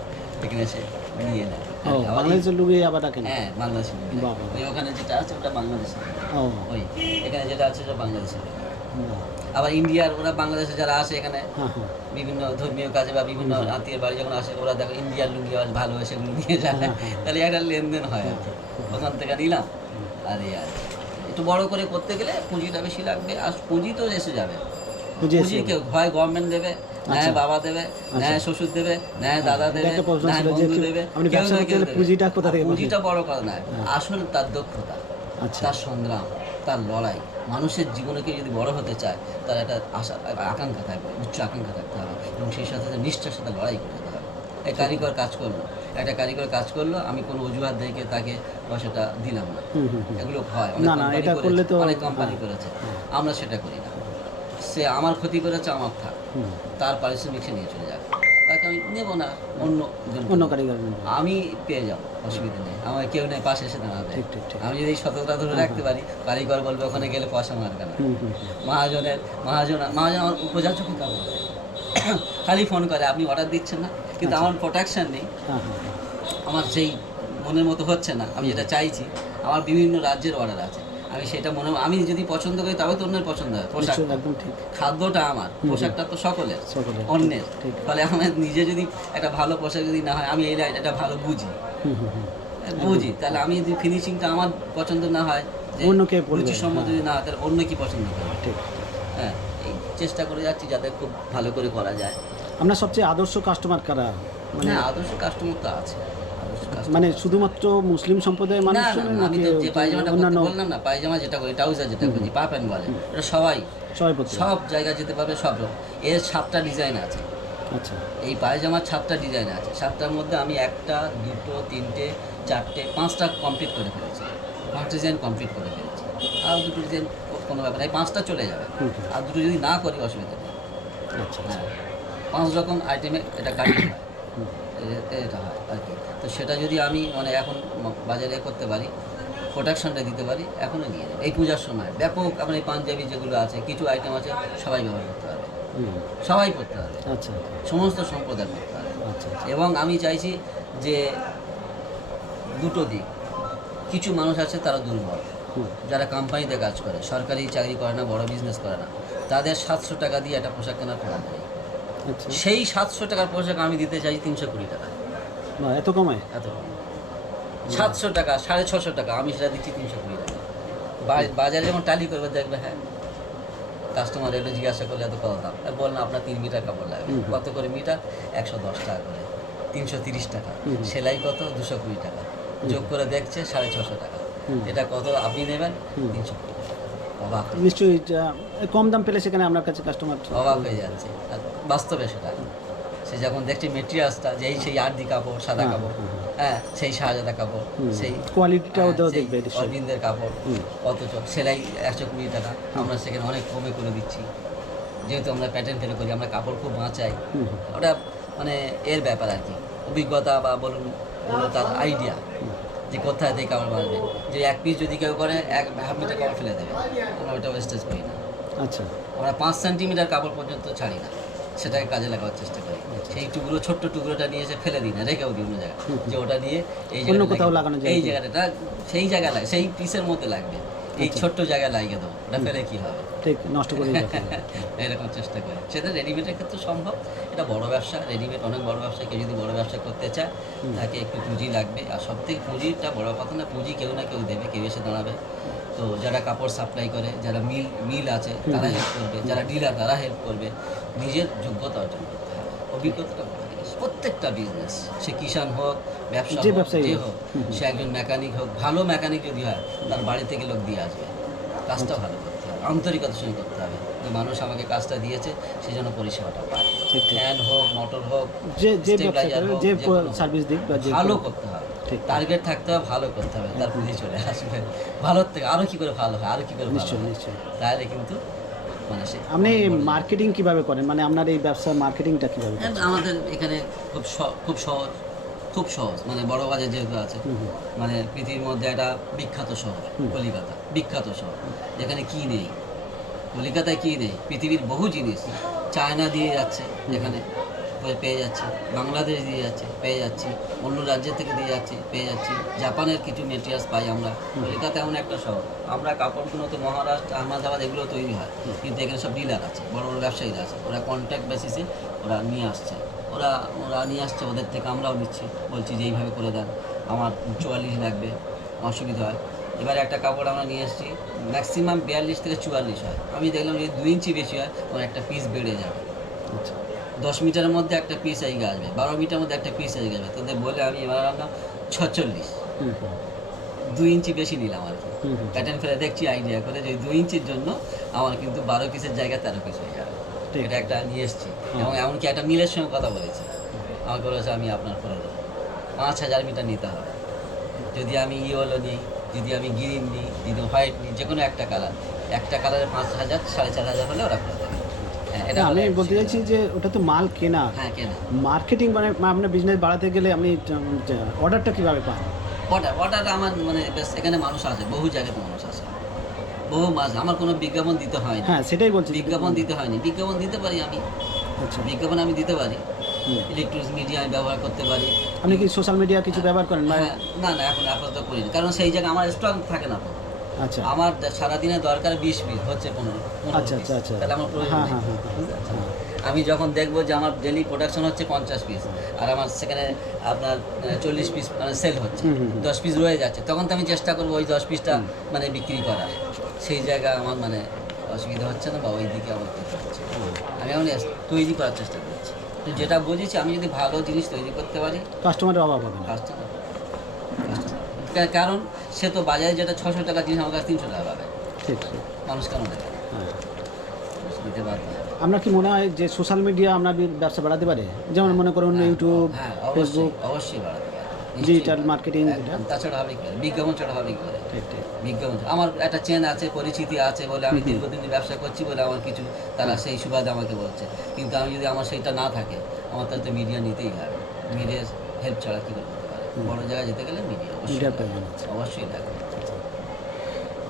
এখানে এসে নিয়ে নেয়। ও বাংলাদেশের লুঙ্গি আবার রাখেন? হ্যাঁ, বাংলাদেশের লুঙ্গি। বাহ, বাহ। ওই ওখানে যেটা আছে ওটা বাংলাদেশের, ও ওই এখানে যেটা আছে সেটা বাংলাদেশের। বাহ। আবার ইন্ডিয়ার ওরা বাংলাদেশে যারা আসে এখানে হ্যাঁ হ্যাঁ বিভিন্ন ধর্মীয় কাজে বা বিভিন্ন আত্মীয়ের বাড়ি যখন আসে, ওরা দেখো ইন্ডিয়ার লুঙ্গি আজ ভালো হয়, সেগুলো নিয়ে যায়, তাহলে একটা লেনদেন হয় আর কি। ওখান থেকে নিলাম, আর এই আর একটু বড় করে করতে গেলে পুঁজিটা বেশি লাগবে, আর পুঁজি তো এসে যাবে। বুঝে পুঁজি কেউ হয় গভর্নমেন্ট দেবে, নেয় বাবা দেবে, নেয় শ্বশুর দেবে, নেয় দাদা দেবে, একটা প্রশ্ন নেয় ছিল যে বন্ধু দেবে, আপনি কেউ ব্যবসা না করতে কেউ গেলে দেবে। পুঁজিটা কোথা থেকে পুঁজিটা বড় কথা নয়, আসল তার দক্ষতা, আচ্ছা। তার সংগ্রাম, তার লড়াই। মানুষের জীবনকে যদি বড় হতে চায়, তার একটা আশা, আকাঙ্ক্ষা থাকবে, উচ্চ আকাঙ্ক্ষা থাকতে হবে, এবং সেই সাথে সাথে নিষ্ঠার সাথে লড়াই করে যেতে হবে। এই কারিগর কাজ করলো, একটা কারিগর কাজ করলো, আমি কোনো অজুহাত দেখে তাকে পয়সাটা দিলাম না, এগুলো হয়, না, না, এটা করলে তো অনেক কোম্পানি করেছে, আমরা সেটা করি না। সে আমার ক্ষতি করেছে, আমার থাক, তার পারিশ্রমিক সে নিয়ে চলে যাবে, তাকে আমি নেবো না, অন্য অন্য কারিগর নেবে। আমি পেয়ে যাবো, অসুবিধা নেই, আমার কেউ নেই পাশে এসে দাঁড়াবে। ঠিক ঠিক ঠিক। আমি যদি এই সততা ধরে রাখতে পারি, কারিগর বলবে ওখানে গেলে পয়সা মারবে না। হুম হুম মহাজন আমার উপজাত কি কাপড় দেয়। খালি ফোন করে আপনি অর্ডার দিচ্ছেন না, কিন্তু আমার প্রোটেকশন নেই, হ্যাঁ হ্যাঁ হ্যাঁ। আমার সেই মনের মতো হচ্ছে না, আমি যেটা চাইছি। আমার বিভিন্ন রাজ্যের অর্ডার আছে, আমি সেটা আমি যদি পছন্দ করি তবে তো অন্যের পছন্দ হয়। পোশাক নিশ্চয়ই, একদম ঠিক। খাদ্যটা আমার, পোশাকটা তো সকলের, সকলের, অন্যের। ঠিক। ফলে আমার নিজে যদি একটা ভালো পোশাক যদি না হয়, আমি এই এটা ভালো বুঝি, তাহলে আমি যদি ফিনিশিংটা আমার পছন্দ না হয়, যে অন্য কে বলবে, রুচিসম্মত যদি না হয়, তাহলে অন্য কি পছন্দ করবে। ঠিক। হ্যাঁ, এই চেষ্টা করে যাচ্ছি যাতে খুব ভালো করে করা যায়। আপনার সবচেয়ে আদর্শ কাস্টমার কারা? মানে মানে আদর্শ কাস্টমার তো আছে, আদর্শ customer। মানে শুধুমাত্র মুসলিম সম্প্রদায়ের না মানুষ না না, আমি তো যে পায়জামাটা অন্যান্য বললাম না, পায়জামা যেটা করি, ট্রাউজার যেটা করি, পা প্যান্ট বলে, এটা সবাই সবাই পড়তে পারে? সব জায়গায় যেতে পারবে, সব রকম। এর 7টা ডিজাইন আছে, আচ্ছা এই পায়জামার 7টা ডিজাইন আছে। 7টার মধ্যে আমি 1টা 2টো 3টে 4টে 5টা কমপ্লিট করে ফেলেছি, 5 ডিজাইন কমপ্লিট করে ফেলেছি। আর 2টো ডিজাইন কোনো ব্যাপার, এই 5টা চলে যাবে। হুম। আর 2টো যদি না করি অসুবিধা নেই। আচ্ছা হ্যাঁ, 5 রকম আইটেমে এটা কাটিং হয়, হুম। এটা হয় আর কি। তো সেটা যদি আমি মানে এখন বাজারে করতে পারি, প্রোডাকশনটা দিতে পারি, এখনও নিয়ে যাবে। এই পূজার সময় ব্যাপক আমার এই পাঞ্জাবি যেগুলো আছে, কিছু আইটেম আছে, সবাই ব্যবহার করতে পারবে, হুম। সবাই করতে পারবে, আচ্ছা সমস্ত সম্প্রদায় করতে পারবে। আচ্ছা আচ্ছা। এবং আমি চাইছি যে দুটো দিক, কিছু মানুষ আছে তারা দুর্বল, হুম। যারা কোম্পানিতে কাজ করে, সরকারি চাকরি করে না, বড় বিজনেস করে না, তাদের 700 টাকা দিয়ে একটা পোশাক কেনার প্রয়োজন নেই। আচ্ছা, সেই 700 টাকার পোশাক আমি দিতে চাই 320 টাকা। বা এত কমায়? এত 700 টাকা, 650 টাকা, আমি সেটা দিচ্ছি 320 টাকা। বাজারে যখন টালি করবে দেখবে, হ্যাঁ, কাস্টমার এলো জিজ্ঞাসা করলে এত কত দাম, বললাম আপনার 3 মিটার কাপড় লাগবে, হুম। কত করে মিটার? 110 টাকা করে, 330 টাকা, হুম। সেলাই কত? 220 টাকা, যোগ করে দেখছে 650 টাকা। হুম। এটা কত আপনি নেবেন? হুম। 320 টাকা। অবাক নিশ্চয়ই কম দাম পেলে সেখানে আপনার কাছে কাস্টমার অবাক হয়ে যাচ্ছে। আর বাস্তবে সেটা, সে যখন দেখছে মেটেরিয়ালসটা, যে সেই আর্দি কাপড়, সাদা হ্যাঁ, কাপড়, হ্যাঁ, হ্যাঁ, সেই শাহজাদা কাপড়, হুম। সেই কোয়ালিটিটাও হ্যাঁ, সেই দেখবে নিশ্চয়ই। অরবিন্দের কাপড়, হুম। অথচ সেলাই 120 টাকা, আমরা সেখানে অনেক কমে করে দিচ্ছি, যেহেতু আমরা প্যাটার্ন ফেলে করি, আমরা কাপড় খুব বাঁচাই। হুম। ওটা মানে এর ব্যাপার আর কি, অভিজ্ঞতা বা বলুন তার আইডিয়া, যে কোথায় থেকে কাপড় বাঁচবে। যে এক পিস যদি কেউ করে, 1.5 মিটার কাপড় ফেলে দেবে, আমরা ওটা ওয়েস্টেজ করি না। আচ্ছা আমরা 5 সেন্টিমিটার কাপড় পর্যন্ত ছাড়ি না, সেটাকে কাজে লাগাবার চেষ্টা করি। সেই টুকরো, ছোট্ট টুকরোটা নিয়ে এসে ফেলে দিই না, রেখেও দিই অন্য জায়গায়, যে ওটা নিয়ে এই অন্য জায়গায় কোথাও লাগানো যায়। এই জায়গাটা সেই জায়গায় লাগে, সেই পিসের মধ্যে লাগবে, এই আচ্ছা। ছোট্ট জায়গায় লাগিয়ে দেবো, ওটা ফেলে কী হবে। ঠিক, নষ্ট করে দিতে হবে। এরকম চেষ্টা করি। সেটা রেডিমেডের ক্ষেত্রে সম্ভব, এটা বড় ব্যবসা, রেডিমেড অনেক বড় ব্যবসা। কেউ যদি বড় ব্যবসা করতে চায়, তাকে একটু পুঁজি লাগবে। আর সব থেকে পুঁজিটা বড় কথা না, পুঁজি কেউ না কেউ দেবে, কেউ এসে দাঁড়াবে। তো যারা কাপড় সাপ্লাই করে, যারা মিল আছে, তারা হেল্প করবে, যারা ডিলার তারা হেল্প করবে। নিজের যোগ্যতা অর্জন করতে হবে, অভিজ্ঞতাটা বড় জিনিস। প্রত্যেকটা বিজনেস, সে কিষাণ হোক, ব্যবসা যে হোক, ব্যবসায়ী যে হোক। হোক, সে একজন মেকানিক হোক, ভালো মেকানিক যদি হয়, তার বাড়ি থেকে লোক দিয়ে আসবে। কাজটা ভালো করতে হবে, আন্তরিকতার সঙ্গে করতে হবে, যে মানুষ আমাকে কাজটা দিয়েছে, সেই জন্য পরিষেবাটা পায়। ঠিক, ঠিক। ফ্যান হোক, মোটর হোক, যে ব্যবসা স্টেবিলাইজার করে, হোক, যে যে কোনো হোক, সার্ভিস দিক বা যে ভালো করতে হবে। ঠিক। টার্গেট থাকতে হবে, ভালো করতে হবে, তার পুঁজি চলে আসবে। ভালোর থেকে আরও কী করে ভালো হয়, আরও কী করে ভালো নিশ্চয়ই হয়, নিশ্চয়ই। তাহলে কিন্তু মানে সে আপনি মার্কেটিং কিভাবে করেন? মানে আপনার এই ব্যবসার মার্কেটিংটা কিভাবে হ্যাঁ, করেন? আমাদের এখানে খুব সহজ, মানে বড় বাজার যেহেতু আছে, মানে পৃথিবীর মধ্যে একটা বিখ্যাত শহর কলিকাতা, বিখ্যাত শহর, যেখানে কি নেই, কলিকাতায় কি নেই, পৃথিবীর বহু জিনিস। চায়না দিয়ে যাচ্ছে, এখানে পেয়ে যাচ্ছি, বাংলাদেশ দিয়ে যাচ্ছে, পেয়ে যাচ্ছি, অন্য রাজ্যের থেকে দিয়ে যাচ্ছি, পেয়ে যাচ্ছি, জাপানের কিছু মেটেরিয়ালস পাই আমরা। কলিকাতা এমন একটা শহর, আমরা কাপড়গুলো তো মহারাষ্ট্র, আহমেদাবাদ এগুলো তৈরি হয়, কিন্তু এখানে সব ডিলার আছে, বড় বড় ব্যবসায়ীরা আছে, ওরা কন্ট্যাক্ট বেসিসে ওরা নিয়ে আসছে, ওরা নিয়ে আসছে, ওদের থেকে আমরাও নিচ্ছি, বলছি যে এইভাবে করে দেন, আমার 44 লাগবে, অসুবিধা হয়। এবার একটা কাপড় আমরা নিয়ে এসেছি, ম্যাক্সিমাম 42 থেকে 44 হয়, আমি দেখলাম যদি 2 ইঞ্চি বেশি হয়, আমার একটা পিস বেড়ে যাবে। আচ্ছা 10 মিটারের মধ্যে একটা পিস এগিয়ে আসবে, 12 মিটারের মধ্যে একটা পিস এগিয়ে আসবে, তোদের বলে আমি এবার আনলাম 46, 2 ইঞ্চি বেশি নিলাম আর কি। প্যাটার্ন ফেলে দেখছি আইডিয়া করে, যে 2 ইঞ্চির জন্য আমার কিন্তু 12 পিসের জায়গায় 13 পিস হয়ে যাবে। ঠিক। এটা একটা নিয়ে এসেছি, এবং এমনকি একটা মিলের সঙ্গে কথা বলেছি, আমাকে বলেছে আমি আপনার করে দেবো, 5000 মিটার নিতে হবে। যদি আমি ইয়েলো নিই, যদি আমি গ্রিন নিই, যদি হোয়াইট নিই, যে কোনো একটা কালারে 5000, 4500 হলে ওরা করে দেবে। এটা না, আমি বলা বলতে উচিত চাইছি না। যে ওটা তো মাল কেনা, হ্যাঁ কেনা মার্কেটিং মানে আপনার বিজনেস বাড়াতে গেলে আপনি অর্ডারটা কীভাবে পান? অর্ডার আমার মানে বেশ এখানে মানুষ আছে, বহু জায়গাতে মানুষ আছে, বহু মাস আমার কোনো বিজ্ঞাপন দিতে হয় না। হ্যাঁ, সেটাই বলছি। বিজ্ঞাপন দিতে হয়নি, বিজ্ঞাপন দিতে পারি আমি, আচ্ছা। বিজ্ঞাপন আমি দিতে পারি, হুম। ইলেকট্রনিক্স মিডিয়া আমি ব্যবহার করতে পারি। আপনি কি সোশ্যাল মিডিয়া কিছু ব্যবহার করেন? হ্যাঁ, না না এখন আপাতত করিনি, কারণ সেই জায়গায় আমার স্টক থাকে না তো। আচ্ছা আমার সারাদিনে দরকার 20 পিস, হচ্ছে 15 আচ্ছা পিস, আচ্ছা আচ্ছা। তাহলে আমার প্রয়োজন হ্যাঁ নেই। হ্যাঁ হ্যাঁ বুঝতে পারছেন? হ্যাঁ। আমি যখন দেখবো যে আমার ডেলি প্রোডাকশন হচ্ছে 50 পিস, আর আমার সেখানে আপনার 40 পিস মানে সেল হচ্ছে, হুম, হুম, হুম। 10 পিস রয়ে যাচ্ছে, তখন তো আমি চেষ্টা করবো ওই 10 পিসটা মানে বিক্রি করার। সেই জায়গায় আমার মানে অসুবিধা হচ্ছে না, বা ওই দিকে আমার কিছু হচ্ছে না। আমি এখন তৈরি করার চেষ্টা করছি, তো যেটা বুঝেছি আমি যদি ভালো জিনিস তৈরি করতে পারি, কাস্টমারের অভাব হবে না। কাস্টমার কারণ সে তো বাজারে যেটা 600 টাকা জিনিস আমার কাছে 300 টাকা পাবে, ঠিক ঠিক। মানুষ কেন দেবে? হ্যাঁ। দিতে পারবে না। আপনার কি মনে হয় যে সোশ্যাল মিডিয়া আপনার ব্যবসা বাড়াতে পারে? যেমন মনে করুন ইউটিউব, হ্যাঁ ফেসবুক, অবশ্যই বাড়াতে পারে, ডিজিটাল মার্কেটিং। একদম। তাছাড়া হবে কি করে? বিজ্ঞাপন ছাড়া হবে কি করে? ঠিক ঠিক। বিজ্ঞাপন আমার একটা চেন আছে, পরিচিতি আছে বলে আমি দীর্ঘদিন ব্যবসা করছি বলে আমার কিছু তারা সেই সুবাদে আমাকে বলছে, কিন্তু আমি যদি আমার সেইটা না থাকে, আমার তাহলে তো মিডিয়া নিতেই হবে। মিডিয়ার হেল্প ছাড়া কী করে করতে পারে? বড় জায়গায় যেতে গেলে মিডিয়া মিডিয়ার প্রয়োজন আছে। অবশ্যই লাগবে।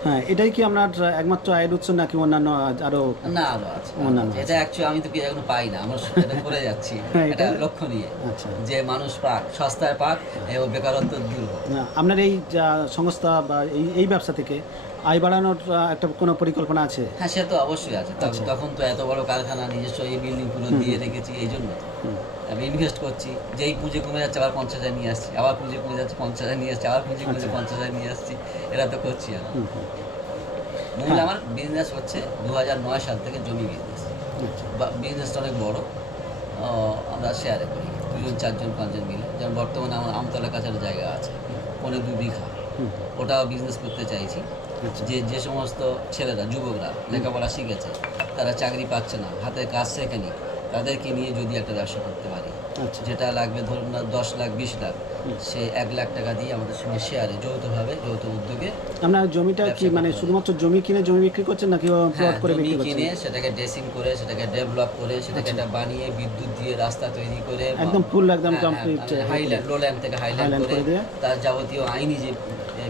হ্যাঁ, এটাই কি আপনার একমাত্র আয়ের উৎস নাকি অন্যান্য আরও? না আরও আছে, অন্যান্য এটা অ্যাকচুয়ালি আমি তো কি এখনো পাই না, আমরা এটা করে যাচ্ছি হ্যাঁ, এটা এটা- লক্ষ্য নিয়ে, আচ্ছা। যে মানুষ পাক, সস্তায় পাক এবং বেকারত্ব দূর হোক। না, আপনার এই যা সংস্থা বা এই ব্যবসা থেকে আয় বাড়ানোর একটা কোনো পরিকল্পনা আছে? হ্যাঁ সে তো অবশ্যই আছে, আচ্ছা। তখন তো এত বড় কারখানা নিজস্ব এই বিল্ডিং পুরো দিয়ে রেখেছি, এই জন্য তো হুম। আমি ইনভেস্ট করছি, যেই পুঁজি কমে যাচ্ছে আবার 50,000 নিয়ে আসছি, আবার পুঁজি কমে যাচ্ছে 50,000 নিয়ে আসছি, আবার পুঁজি কমে যাচ্ছে 50,000 নিয়ে আসছি, এটা তো করছি আমি। হুম, হুম। মূল আমার বিজনেস হচ্ছে 2009 সাল থেকে জমি বিজনেস, আচ্ছা। বা বিজনেসটা অনেক বড়, আমরা শেয়ারে করি 2 জন 4 জন 5 জন মিলে। যেমন বর্তমানে আমার আমতলা কাছার জায়গা আছে 2.5 বিঘা, হুম। ওটাও বিজনেস করতে চাইছি। আচ্ছা। যে সমস্ত ছেলেরা, যুবকরা লেখাপড়া শিখেছে, তারা চাকরি পাচ্ছে না, হাতে কাজ শেখেনি, তাদেরকে নিয়ে যদি একটা ব্যবসা করতে পারি, আচ্ছা। যেটা লাগবে ধরুন না 10 লাখ 20 লাখ, সে 1 লাখ টাকা দিয়ে আমাদের সঙ্গে শেয়ারে যৌথভাবে, যৌথ উদ্যোগে আপনার জমিটা কি ব্যবসা মানে করতে শুধুমাত্র জমি কিনে জমি বিক্রি করছেন নাকি প্লট করে জমি বিক্রি করছেন? কিনে সেটাকে ড্রেসিং করে, সেটাকে ডেভেলপ করে, সেটাকে একটা বানিয়ে, বিদ্যুৎ দিয়ে রাস্তা তৈরি করে, একদম ফুল একদম কমপ্লিট হাইল্যান্ড, লোল্যান্ড থেকে হাইল্যান্ড হাইল্যান্ড করে করে দিয়ে তার যাবতীয় আইনি যে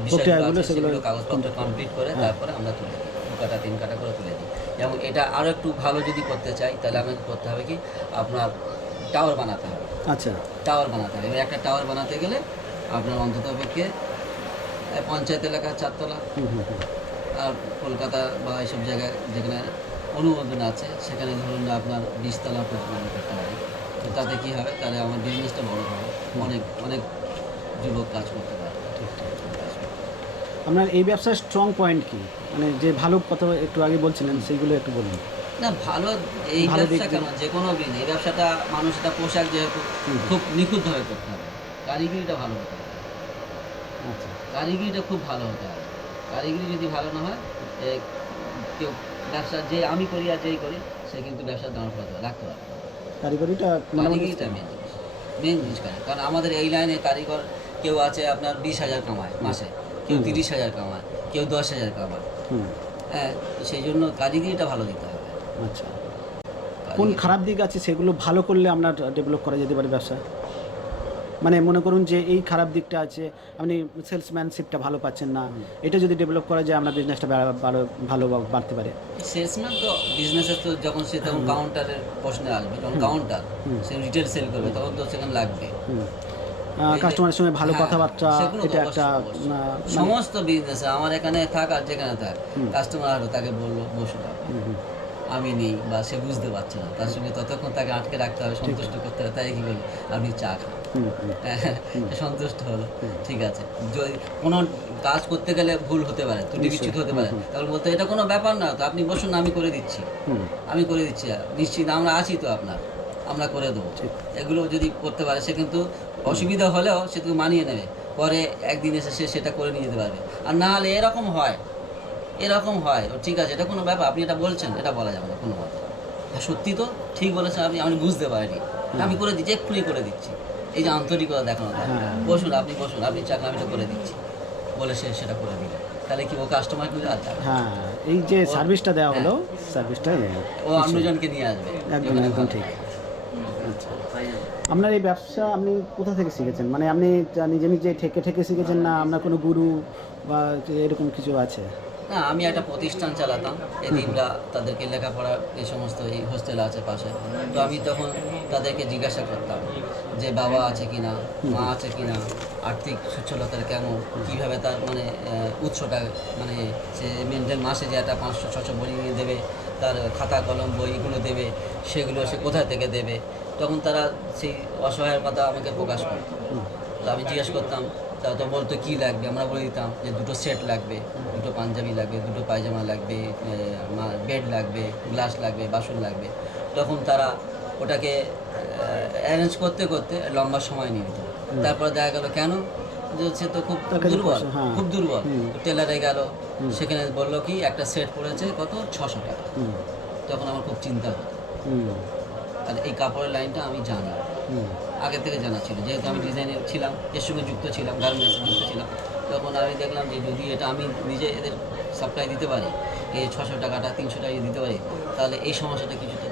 প্রক্রিয়াগুলো বিষয়গুলো আছে সেগুলো সেগুলো কাগজপত্র কমপ্লিট করে তারপরে আমরা তুলে দিই, 2 কাটা 3 কাটা করে তুলে দিই। যেমন এটা আরও একটু ভালো যদি করতে চাই, তাহলে আমাকে করতে হবে কি, আপনার টাওয়ার বানাতে হবে। আচ্ছা। টাওয়ার বানাতে হবে, এবার একটা টাওয়ার বানাতে গেলে আপনার অন্তত পক্ষে পঞ্চায়েত এলাকা 4 তলা, হুম হুম হুম। আর কলকাতা বা এইসব জায়গায় যেখানে অনুমোদন আছে সেখানে ধরুন না আপনার 20 তলা পর্যন্ত করতে পারি। তো তাতে কী হবে, তাহলে আমার বিজনেসটা বড় হবে, অনেক অনেক যুবক কাজ করতে পারবে। ঠিক ঠিক। আপনার এই ব্যবসার স্ট্রং পয়েন্ট কি? মানে যে ভালো কথা একটু আগে বলছিলেন সেইগুলো একটু বলুন। না ভালো, এই ভালো ব্যবসা দিক কেন, যে কোনো বিজনেস, এই ব্যবসাটা মানুষ, একটা পোশাক যেহেতু খুব নিখুঁতভাবে করতে হবে, কারিগরিটা ভালো হতে হবে, আচ্ছা। কারিগরিটা খুব ভালো হতে হবে। কারিগরি যদি ভালো না হয়, এ, কেউ ব্যবসা যে আমি করি আর যেই করি সে কিন্তু ব্যবসা দাঁড় করাতে রাখতে পারবে না। কারিগরিটা মোটামুটি কারিগরিটা মেন জিনিস কারণ আমাদের এই লাইনে কারিগর কেউ আছে আপনার 20,000 কামায় মাসে, কেউ 30,000 কামায়, কেউ 10,000 কামায়। হুম। হ্যাঁ, তো সেই জন্য কারিগরিটা ভালো দিতে হবে। আচ্ছা। কোন খারাপ দিক আছে সেগুলো ভালো করলে আপনার ডেভেলপ করা যেতে পারে ব্যবসা? মানে মনে করুন যে এই খারাপ দিকটা আছে, আপনি সেলসম্যানশিপটা ভালো পাচ্ছেন না, এটা যদি ডেভেলপ করা যায় আপনার বিজনেসটা ভালো বাড়তে পারে। সেলসম্যান তো বিজনেসের তো যখন সে তখন কাউন্টারের প্রশ্নে আসবে, যখন কাউন্টার সে রিটেল সেল করবে তখন তো সেখানে লাগবে। কাস্টমারের সঙ্গে ভালো হ্যাঁ, কথাবার্তা, সেগুলো তো এটা একটা অবশ্যই। মানে- সমস্ত বিজনেসে আমার এখানে থাক আর যেখানে থাক, কাস্টমার আসবে, তাকে বললো বসুন আপনি, হুম, হুম। আমি নেই বা সে বুঝতে পারছে না, তার সঙ্গে ততক্ষণ তাকে আটকে রাখতে হবে, সন্তুষ্ট করতে হবে, তাই কি বলি আপনি চা খান, হুম, হুম। সে সন্তুষ্ট হলো, ঠিক আছে। যদি কোনো কাজ করতে গেলে ভুল হতে পারে, ত্রুটি বিচ্যুত হতে পারে, তাহলে বলতে এটা কোনো ব্যাপার না, তো আপনি বসুন, আমি করে দিচ্ছি, হুম। আমি করে দিচ্ছি, নিশ্চিত আমরা আছি তো আপনার, আমরা করে দেবো। ঠিক। এগুলো যদি করতে পারে সে কিন্তু অসুবিধা হলেও সে তো মানিয়ে নেবে, পরে একদিন এসে সে সেটা করে নিয়ে যেতে পারবে। আর না হলে এরকম হয়, ও ঠিক আছে, এটা কোনো ব্যাপার, আপনি এটা বলছেন, এটা বলা যাবে না কোনো কথা। হ্যাঁ সত্যি তো, ঠিক বলেছেন আপনি, আমি বুঝতে পারিনি, আমি করে দিচ্ছি, এক্ষুনি করে দিচ্ছি, এই যে আন্তরিকতা দেখানো, হ্যাঁ। বসুন, আপনি বসুন, আপনি চাকরি, আমি এটা করে দিচ্ছি বলে সে সেটা করে দিলেন। তাহলে কি ও কাস্টমার খুঁজে আর যাবে না। হ্যাঁ, এই যে সার্ভিসটা দেওয়া হলো, সার্ভিসটাই ও অন্যজনকে নিয়ে আসবে। একদম যেখানে একদম ভালো। ঠিক। আচ্ছা, আপনার এই ব্যবসা আপনি কোথা থেকে শিখেছেন? মানে আপনি নিজে নিজে ঠেকে ঠেকে শিখেছেন, না আপনার কোনো গুরু বা এরকম কিছু আছে? না, আমি একটা প্রতিষ্ঠান চালাতাম, এদিনরা তাদেরকে লেখাপড়া এই সমস্ত এই হোস্টেল আছে পাশে, তো আমি তখন তাদেরকে জিজ্ঞাসা করতাম যে বাবা আছে কিনা, মা আছে কিনা, আর্থিক সচ্ছলতার কেমন, কীভাবে তার মানে উৎসটা, মানে সে মেনটেন মাসে যে একটা 500-600 বই নিয়ে দেবে, তার খাতা কলম বইগুলো দেবে, সেগুলো সে কোথায় থেকে দেবে, তখন তারা সেই অসহায়ের কথা আমাকে প্রকাশ করত। তো আমি জিজ্ঞেস করতাম, তা তো বলতো কী লাগবে, আমরা বলে দিতাম যে 2টো সেট লাগবে, 2টো পাঞ্জাবি লাগবে, 2টো পায়জামা লাগবে, বেড লাগবে, গ্লাস লাগবে, বাসন লাগবে। তখন তারা ওটাকে অ্যারেঞ্জ করতে করতে লম্বা সময় নিয়ে নিত। তারপর দেখা গেল কেন, যে সে তো খুব তার কাছে দুর্বল, পয়সা, হ্যাঁ। খুব দুর্বল। হুম। টেলারে গেল, সেখানে বললো কি একটা সেট পড়েছে কত, 600 টাকা। হুম তখন আমার খুব চিন্তা হতো, হুম আর এই কাপড়ের লাইনটা আমি জানি, হুম আগে থেকে জানা ছিল, যেহেতু আমি ডিজাইনের ছিলাম, এর সঙ্গে যুক্ত ছিলাম, গার্মেন্টসে যুক্ত ছিলাম। তখন আমি দেখলাম যে যদি এটা আমি নিজে এদের সাপ্লাই দিতে পারি, এই 600 টাকাটা 300 টাকা দিতে পারি, তাহলে এই সমস্যাটা কিছুটা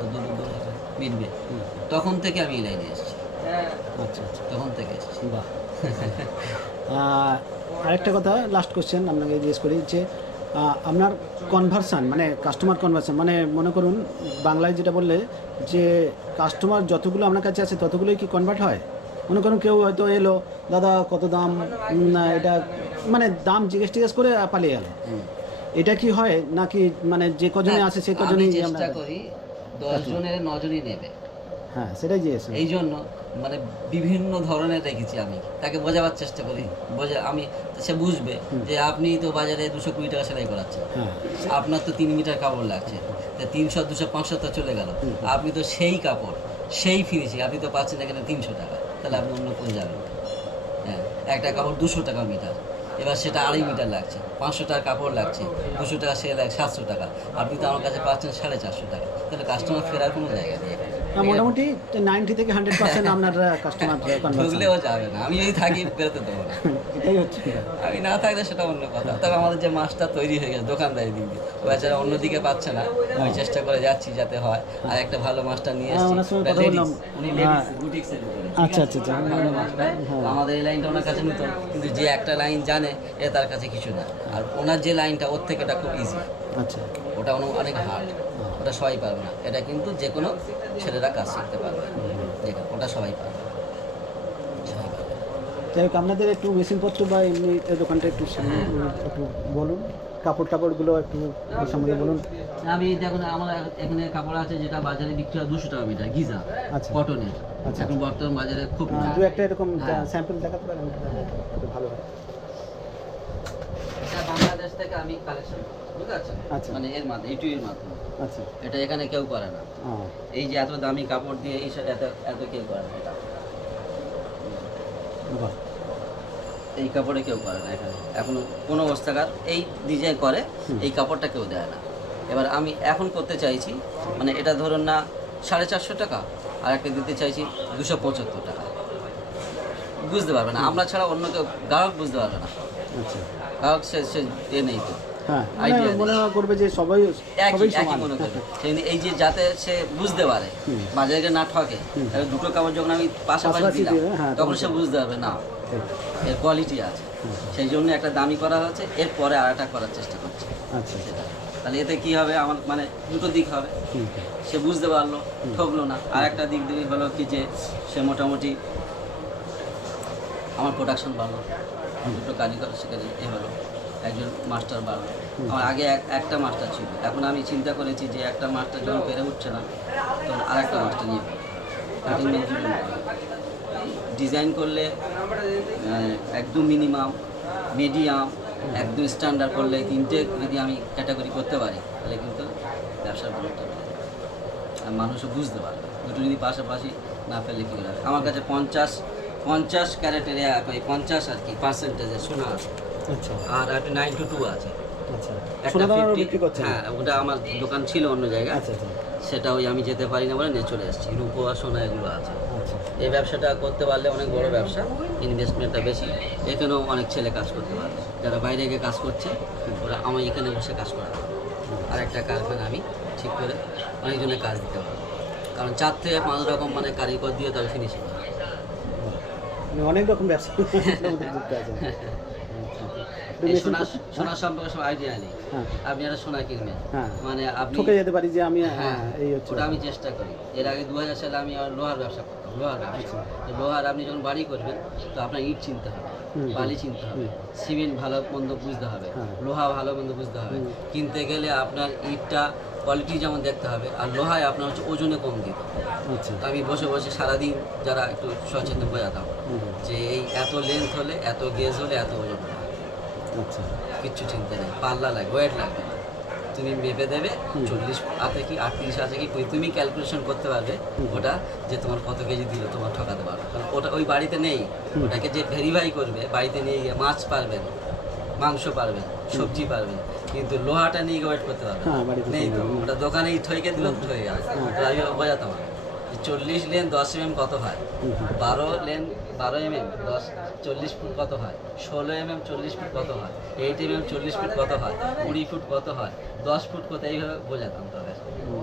তো দূর হবে, মিটবে। তখন থেকে আমি এই লাইনে এসেছি, আচ্ছা আচ্ছা, তখন থেকে এসেছি। বাহ। আরেকটা কথা, লাস্ট কোশ্চেন আপনাকে জিজ্ঞেস করি যে আপনার কনভার্সান, মানে কাস্টমার কনভার্সান, মানে মনে করুন বাংলায় যেটা বললে যে কাস্টমার যতগুলো আপনার কাছে আছে ততগুলোই কি কনভার্ট হয়? মনে করুন কেউ হয়তো এলো, দাদা কত দাম, না এটা, মানে দাম জিজ্ঞেস করে পালিয়ে গেল, এটা কি হয় নাকি মানে যে কজনে আছে সে আমি কজনেই চেষ্টা আমরা? করি 10 জনের 9 জনই নেবে। হ্যাঁ, সেটাই জিজ্ঞেস। এই জন্য মানে বিভিন্ন ধরনের রেখেছি আমি, তাকে বোঝাবার চেষ্টা করি, আমি, সে বুঝবে যে আপনি তো বাজারে 220 টাকা সেলাই করাচ্ছেন, হ্যাঁ, আপনার তো 3 মিটার কাপড় লাগছে, তা 300, 200, 500 তো চলে গেল, আপনি তো সেই কাপড়, সেই ফিনিশিং আপনি তো পাচ্ছেন এখানে 300 টাকা, তাহলে আপনি অন্য কোন যাবেন? হ্যাঁ, একটা কাপড় 200 টাকা মিটার, এবার সেটা 2.5 মিটার লাগছে, 500 টাকা কাপড় লাগছে, 200 টাকা সেলাই লাগে 700 টাকা, আপনি তো আমার কাছে পাচ্ছেন 450 টাকা, তাহলে কাস্টমার ফেরার কোনো জায়গা নেই এখানে। মোটামুটি 90 থেকে 100% আপনার কাস্টমার কনভার্সন। ঢুকলেও যাবে না, আমি যদি থাকি বেরোতে দেবো না। এটাই হচ্ছে। আমি না থাকলে সেটা অন্য কথা, তবে আমাদের যে মাছটা তৈরি হয়ে গেছে দোকানদারি দিক দিয়ে, ও বেচারা অন্যদিকে পাচ্ছে না, আমি চেষ্টা করে যাচ্ছি যাতে হয়, আর একটা ভালো মাছটা নিয়ে হ্যাঁ, এসেছি, ওনার সঙ্গে কথা বললাম। উনি হ্যাঁ। বুটিক্সের উপরে, আচ্ছা আচ্ছা আচ্ছা, ভালো মাছটা, আমাদের এই লাইনটা ওনার কাছে নতুন, কিন্তু যে একটা লাইন জানে এ তার কাছে কিছু না, আর ওনার যে লাইনটা ওর থেকে এটা খুব ইজি, আচ্ছা ওটা অনেক হার্ড, ওটা সবাই পারবে না, এটা কিন্তু যে কোনো ছেলেরা কাজ শিখতে পারবে, ওটা সবাই পারবে, সবাই পারবে। যাই হোক, আপনাদের একটু মেশিনপত্র বা এমনি এই দোকানটা একটু একটু বলুন, কাপড় টাপড়গুলো একটু এই সম্বন্ধে বলুন। আমি দেখুন, আমার এখানে কাপড় আছে যেটা বাজারে বিক্রি হয় 200 টাকা মিটার, গিজা আচ্ছা। কটনের, আচ্ছা। এখন বর্তমান বাজারে খুব দু একটা এরকম হ্যাঁ। স্যাম্পল দেখাতে পারেন, একটু ভালো হয়। এটা বাংলাদেশ থেকে আমি কালেকশন, বুঝতে পারছেন? আচ্ছা। মানে এর মাধ্যমে, ইউটিউবের মাধ্যমে, আচ্ছা, এটা এখানে কেউ করে না, হ্যাঁ, এই যে এত দামি কাপড় দিয়ে এই এত এত কেউ করে না, এটা বাহ, এই কাপড়ে কেউ করে না এখানে, এখনো কোনো অবস্থাকার এই ডিজাইন করে, এই কাপড়টা কেউ দেয় না। এবার আমি এখন করতে চাইছি, মানে এটা ধরুন না 450 টাকা, আর একটা দিতে চাইছি 275 টাকা, বুঝতে পারবে না আমরা ছাড়া অন্য কেউ, গ্রাহক বুঝতে পারবে না, আচ্ছা, গ্রাহক সে এ নেই তো, হ্যাঁ, Idea মনে করবে যে সবাই একই সমান। মনে করবে, সেই এই যে যাতে সে বুঝতে পারে, বাজারে না ঠকে, তাহলে দুটো কাপড় যখন আমি পাশাপাশি পাশাপাশি দিলাম, দিয়ে, হ্যাঁ, তখন সে বুঝতে পারবে না ঠিক। এর কোয়ালিটি আছে, সেই জন্য একটা দামি করা হচ্ছে, এরপরে আর একটা করার চেষ্টা করছে আচ্ছা, সেটা। তাহলে এতে কি হবে, আমার মানে দুটো দিক হবে, হুম, সে বুঝতে পারলো, ঠকলো না, আর একটা দিক দিয়ে হলো কি যে সে মোটামুটি আমার প্রোডাকশন বাড়লো, দুটো কারিগর সেখানে এ হলো, একজন মাস্টার বাড়লো, আমার আগে একটা মাস্টার ছিল, এখন আমি চিন্তা করেছি যে একটা মাস্টার যখন পেরে উঠছে না, তখন আর একটা মাস্টার নিয়ে ডিজাইন করলে একদম মিনিমাম, মিডিয়াম, একদম স্ট্যান্ডার্ড করলে, তিনটে যদি আমি ক্যাটাগরি করতে পারি, তাহলে কিন্তু ব্যবসার গ্রোথটা বেড়ে যাবে, আর মানুষও বুঝতে পারবে, দুটো যদি পাশাপাশি না ফেললে কী হবে। আমার কাছে 50 ক্যারেটের 50 আর কি পার্সেন্টেজের সোনা আছে, আচ্ছা আর একটা 9 to 2 আছে, আচ্ছা, একটা সোনা দানারও 50 বিক্রি করছেন? হ্যাঁ, ওটা আমার দোকান ছিল অন্য জায়গায়, আচ্ছা আচ্ছা সেটা ওই আমি যেতে পারি না বলে নিয়ে চলে এসেছি, রূপো আর সোনা এগুলো আছে। আচ্ছা। আচ্ছা এই ব্যবসাটা করতে পারলে অনেক বড় ব্যবসা, ইনভেস্টমেন্টটা বেশি, এখানেও অনেক ছেলে কাজ করতে পারবে, যারা বাইরে গিয়ে কাজ করছে ওরা আমার এখানে বসে কাজ করাতে পারবে। আর একটা কারখানা আমি ঠিক করে অনেকজনের কাজ দিতে পারবো, কারণ 4 থেকে 5 রকম মানে কারিগর দিয়ে তবে ফিনিশিং হবে। মানে অনেক রকম ব্যবসা মধ্যে যুক্ত আছেন। এই সোনা সম্পর্কে সব আইডিয়া নেই, হ্যাঁ আপনি একটা সোনা কিনবেন, হ্যাঁ মানে আপনি ঠকে যেতে পারি যে আমি হ্যাঁ এই হচ্ছে ওটা আমি চেষ্টা করি। এর আগে 2000 সালে আমি আর লোহার ব্যবসা করতাম, লোহার ব্যবসা। তো লোহার আপনি যখন বাড়ি করবেন তো আপনার ইট চিনতে হবে, বালি চিনতে হবে, সিমেন্ট ভালো মন্দ বুঝতে হবে, হ্যাঁ। লোহা ভালো মন্দ বুঝতে হবে। কিনতে গেলে আপনার ইটটা কোয়ালিটি যেমন দেখতে হবে, আর লোহায় আপনার হচ্ছে ওজনে কম দিতে হবে। আচ্ছা তো আমি বসে বসে সারাদিন যারা একটু সচেতন বোঝাতাম যে এই এত লেন্থ হলে, এত গেজ হলে, এত ওজন হবে, আচ্ছা কিচ্ছু চিনতে নেই, পাল্লা লাগবে, ওয়েট লাগবে না। তুমি মেপে দেবে 40 আছে কি 38 আছে কি, তুমি ক্যালকুলেশন করতে পারবে ওটা যে তোমার কত কেজি দিল, তোমার ঠকাতে পারবে, কারণ ওটা ওই বাড়িতে নেই। ওটাকে যে ভেরিফাই করবে, বাড়িতে নিয়ে গিয়ে মাছ পারবেন, মাংস পারবেন, সবজি পারবেন, কিন্তু লোহাটা নিয়ে ওয়েট করতে পারবে হ্যাঁ, বাড়িতে নেই তো, সম্ভব না। ওটা দোকানেই ঠকে দিল, হয়ে গেল। তো আমি বোঝাতাম 40 লেন 10 mm কত হয়, 12 লেন 12 mm 40 ফুট কত হয়, 16 mm 40 ফুট কত হয়, 8 mm 40 ফুট কত হয়, 20 ফুট কত হয়, 10 ফুট কত, এইভাবে বোঝাতাম। তবে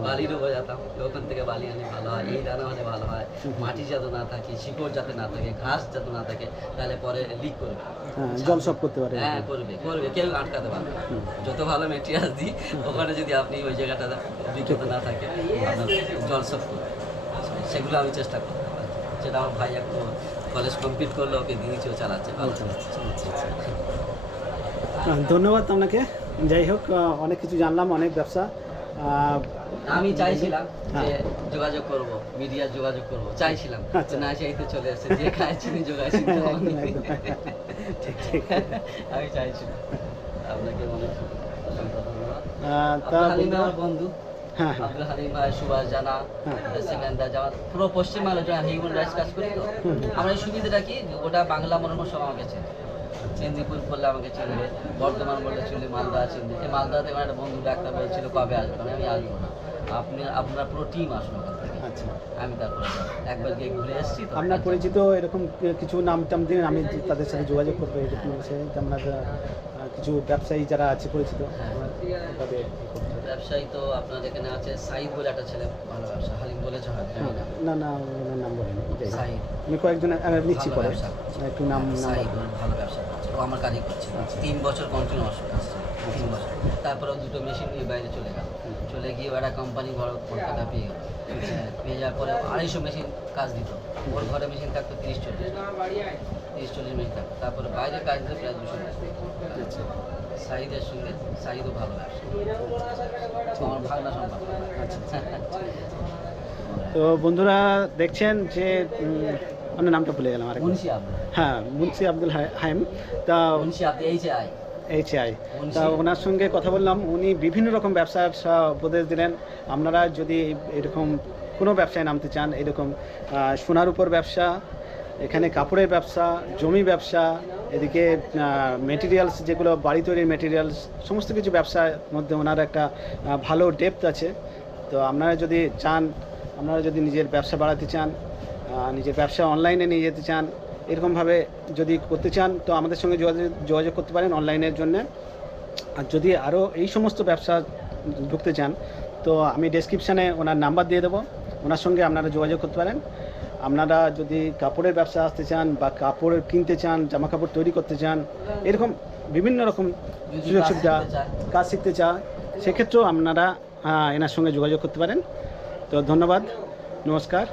বালিরও বোঝাতাম, ওখান থেকে বালি আনি ভালো হয়, এই দানা হলে ভালো হয়, মাটি যাতে না থাকে, শিকড় যাতে না থাকে, ঘাস যাতে না থাকে, তাহলে পরে লিক করবে। হ্যাঁ জল সব করতে পারে হ্যাঁ করবে করবে, কেউ আটকাতে পারবে না। যত ভালো মেটেরিয়াল দিই ওখানে যদি আপনি ওই জায়গাটা অভিজ্ঞতা না থাকে, আপনার জল সব করবে। সেগুলো আমি চেষ্টা করতে পারি, যেটা আমার ভাই একটু কলেজ কমপ্লিট করলো, ওকে দিয়েছি, ও চালাচ্ছে ভালো চালাচ্ছে। ধন্যবাদ আপনাকে। যাই হোক অনেক কিছু জানলাম, অনেক ব্যবসা আমি চাইছিলাম হ্যাঁ। যে যোগাযোগ করব, মিডিয়ার যোগাযোগ করব চাইছিলাম, আচ্ছা। না চাইতে চলে আসছে, যে খাইছিনি যোগাযোগ একদম, একদম। ঠিক ঠিক আমি চাইছিলাম। আপনাকে অনেক অসংখ্য ধন্যবাদ। তা আব্দুল হালিম আমার বন্ধু, হ্যাঁ হ্যাঁ আব্দুল হালিম ভাই, সুভাষ জানা, সেকেন্দার জামা, পুরো পশ্চিমবাংলা হিউম্যান রাইটস কাজ করি। তো আমার এই সুবিধাটা কি, ওটা বাংলা মরমর সব আমাকে চেনে, মেদিনীপুর বললে আমাকে চিনবে, বর্ধমান বললে চিনবে, মালদা চিনবে। এই মালদাতে আমার একটা বন্ধু ডাক্তার বলছিল কবে আসবে, আমি আসবো না, আপনার পুরো টিম আসুন ওখান থেকে। আচ্ছা আমি তারপরে যাবো। একবার গিয়ে ঘুরে এসেছি তো। আপনার পরিচিত এরকম কিছু নাম টাম দিন, আমি তাদের সাথে যোগাযোগ করবো এরকম বিষয়ে। আপনার কিছু ব্যবসায়ী যারা আছে পরিচিত তাদের ব্যবসায়ী তো আপনার এখানে আছে, সাইদ বলে একটা ছেলে, ভালো ব্যবসা, হালিম বলেছে হয় জানি না। না না ওনার নাম বলেন, সাইদ আমি কয়েকজন নিচ্ছি ভালো পরে ব্যবসা। একটু নাম সাইদ ভালো ব্যবসা করছে, ও আমার কাজই করছে। আচ্ছা। 3 বছর কন্টিনিউ আসছে, 3 বছর। তারপরে 2টো মেশিন নিয়ে বাইরে চলে গেল, চলে গিয়ে একটা কোম্পানি বড় কলকাতা পেয়ে গেল। পেয়ে যাওয়ার পরে 250 মেশিন কাজ দিত, ওর ঘরে মেশিন থাকতো 30-40 মেশিন থাকতো। তারপরে বাইরে কাজ দিত প্রায় 200 মেশিন। সাইদের সঙ্গে, সাইদও ভালো ব্যবসা, আমার ভাগনা সম্পর্ক। তো বন্ধুরা দেখছেন যে আপনার নামটা ভুলে গেলাম আর মুন্সি আব্দুল, হ্যাঁ মুন্সি আব্দুল হাইম। তা মুন্সি আব্দুল HI। HI তা ওনার সঙ্গে কথা বললাম, উনি বিভিন্ন রকম ব্যবসার উপদেশ দিলেন। আপনারা যদি এরকম কোনো ব্যবসায় নামতে চান, এরকম সোনার উপর ব্যবসা, এখানে কাপড়ের ব্যবসা, জমি ব্যবসা, এদিকে মেটেরিয়ালস যেগুলো বাড়ি তৈরির মেটেরিয়ালস, সমস্ত কিছু ব্যবসার মধ্যে ওনার একটা ভালো ডেপথ আছে। তো আপনারা যদি চান, আপনারা যদি নিজের ব্যবসা বাড়াতে চান, নিজের ব্যবসা অনলাইনে নিয়ে যেতে চান, এরকমভাবে যদি করতে চান তো আমাদের সঙ্গে যোগাযোগ করতে পারেন অনলাইনের জন্য। আর যদি আরও এই সমস্ত ব্যবসা ঢুকতে চান তো আমি ডেসক্রিপশানে ওনার নাম্বার দিয়ে দেবো, ওনার সঙ্গে আপনারা যোগাযোগ করতে পারেন। আপনারা যদি কাপড়ের ব্যবসা আসতে চান বা কাপড় কিনতে চান, জামা কাপড় তৈরি করতে চান, এরকম বিভিন্ন রকম সুযোগ সুবিধা, কাজ শিখতে চান, সেক্ষেত্রেও আপনারা এনার সঙ্গে যোগাযোগ করতে পারেন। তো ধন্যবাদ, নমস্কার।